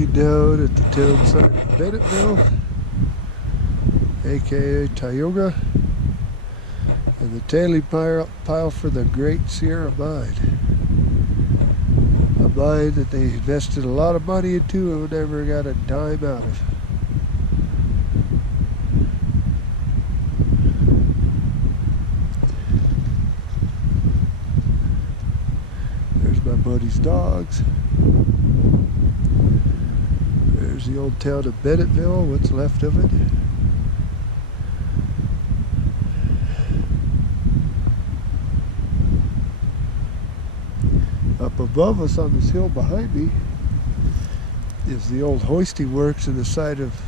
Looking down at the townsite of Bennettville, aka Tioga, and the tailing pile for the Great Sierra Mine. A mine that they invested a lot of money into and never got a dime out of. There's my buddy's dogs. There's the old town of Bennettville, what's left of it. Up above us on this hill behind me is the old hoisting works in the site of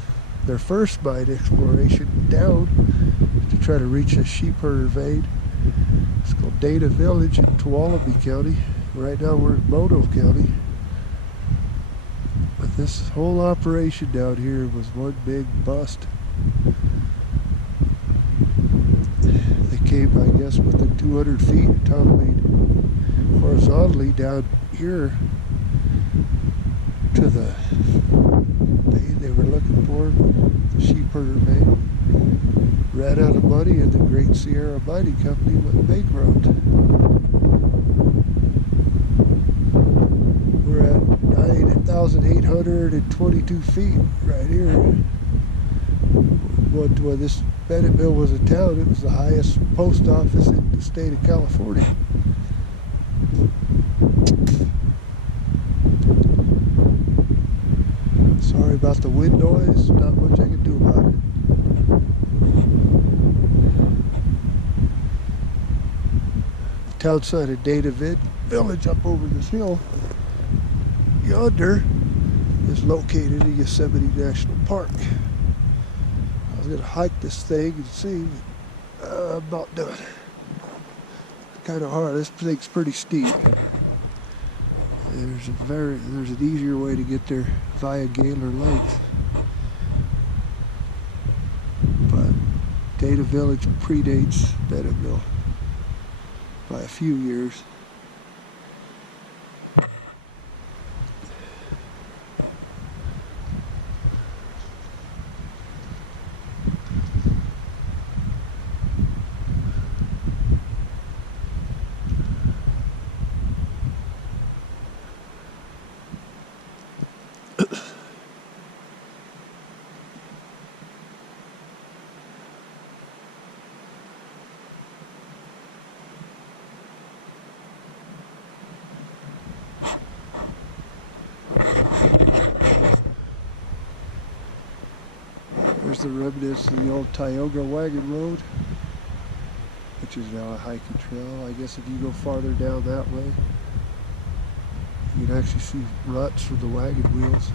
their first mine exploration down to try to reach a sheep herder vein. It's called Dana Village in Tuolumne County. Right now we're in Mono County. But this whole operation down here was one big bust. They came, I guess, within 200 feet, tunneling horizontally down here to the vein they were looking for, the sheep herder vein. Ran out of money and the Great Sierra Mining Company went bankrupt. We're at 9,822 feet right here. When this Bennettville was a town, it was the highest post office in the state of California. Sorry about the wind noise, not much I can do about it. The townsite of Dana Village up over this hill yonder is located in Yosemite National Park. I was going to hike this thing and see, but I'm about done. Kind of hard. This thing's pretty steep. There's an easier way to get there via Gaylor Lake. But Dana Village predates Bennettville by a few years. There's the remnants of the old Tioga wagon road, which is now a hiking trail. I guess if you go farther down that way, you can actually see ruts from the wagon wheels,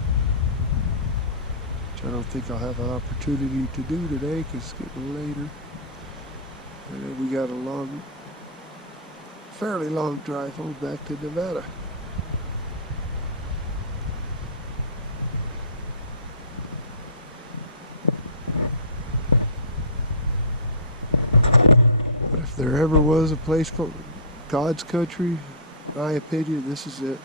which I don't think I'll have an opportunity to do today because it's getting later. And then we got a fairly long drive home back to Nevada. If there ever was a place called God's country, in my opinion, this is it.